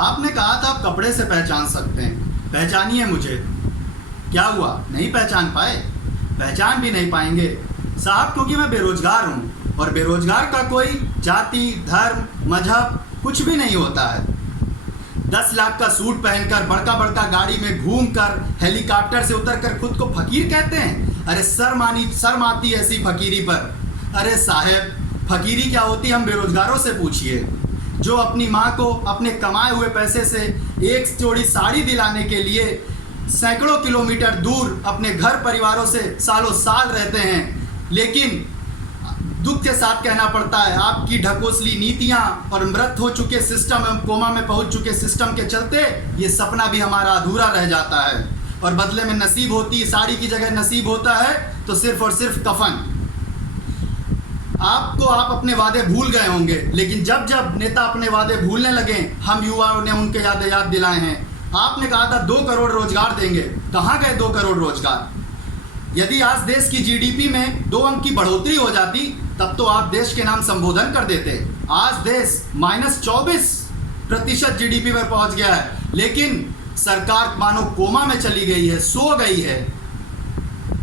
आपने कहा था आप कपड़े से पहचान सकते हैं, पहचानिए मुझे। क्या हुआ, नहीं पहचान पाए? पहचान भी नहीं पाएंगे साहब, क्योंकि मैं बेरोजगार हूँ और बेरोजगार का कोई जाति, धर्म, मजहब कुछ भी नहीं होता है। 10 लाख का सूट पहनकर बड़का बड़का गाड़ी में घूमकर हेलीकॉप्टर से उतरकर खुद को फकीर कहते हैं। अरे शर्म आती है ऐसी फकीरी पर। अरे साहब, फकीरी क्या होती है हम बेरोजगारों से पूछिए, जो अपनी माँ को अपने कमाए हुए पैसे से एक जोड़ी साड़ी दिलाने के लिए सैकड़ों किलोमीटर दूर अपने घर परिवारों से सालों साल रहते हैं। लेकिन दुख के साथ कहना पड़ता है, आपकी ढकोसली नीतियां और मृत हो चुके सिस्टम एवं कोमा में पहुंच चुके सिस्टम के चलते ये सपना भी हमारा अधूरा रह जाता है और बदले में नसीब होती, साड़ी की जगह नसीब होता है तो सिर्फ और सिर्फ कफन। आप अपने वादे भूल गए होंगे, लेकिन जब जब नेता अपने वादे भूलने लगे, हम युवाओं ने उनके याद दिलाए हैं। आपने कहा था 2 करोड़ रोजगार देंगे, कहाँ गए 2 करोड़ रोजगार? यदि आज देश की जीडीपी में 2 अंक की बढ़ोतरी हो जाती तब तो आप देश के नाम संबोधन कर देते। आज देश -24% जीडीपी पर पहुंच गया है, लेकिन सरकार मानो कोमा में चली गई है, सो गई है।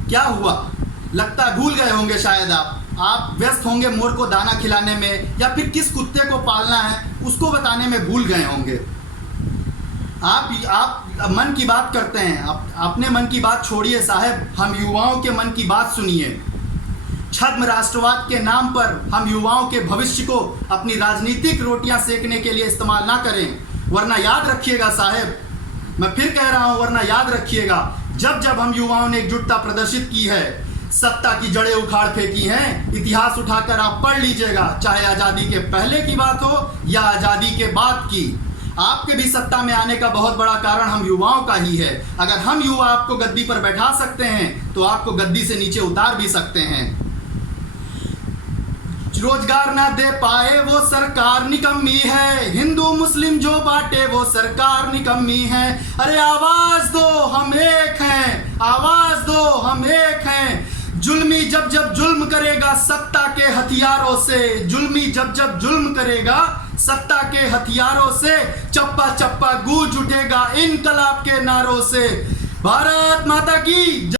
क्या हुआ? लगता है भूल गए होंगे शायद आप व्यस्त होंगे मोर को दाना खिलाने में, या फिर किस कुत्ते को पालना है उसको बताने में भूल गए होंगे। आप मन की बात करते हैं, अपने मन की बात छोड़िए साहब, हम युवाओं के मन की बात सुनिए। छद्म राष्ट्रवाद के नाम पर हम युवाओं के भविष्य को अपनी राजनीतिक रोटियां सेकने के लिए इस्तेमाल ना करें, वरना याद रखिएगा साहब, मैं फिर कह रहा हूं, वरना याद रखिएगा, जब जब हम युवाओं ने एकजुटता प्रदर्शित की है, सत्ता की जड़ें उखाड़ फेंकी हैं, इतिहास उठाकर आप पढ़ लीजिएगा, चाहे आज़ादी के पहले की बात हो या आज़ादी के बाद की। आपके भी सत्ता में आने का बहुत बड़ा कारण हम युवाओं का ही है। अगर हम युवा आपको गद्दी पर बैठा सकते हैं तो आपको गद्दी से नीचे उतार भी सकते हैं। रोजगार ना दे पाए वो सरकार निकम्मी है, हिंदू मुस्लिम जो बांटे वो सरकार निकम्मी है। अरे आवाज दो हम एक हैं, आवाज दो हम एक हैं। जुल्मी जब जब जुल्म करेगा सत्ता के हथियारों से, जुल्मी जब जब जुल्म करेगा सत्ता के हथियारों से, चप्पा चप्पा गूंज उठेगा इनकलाब के नारों से। भारत माता की।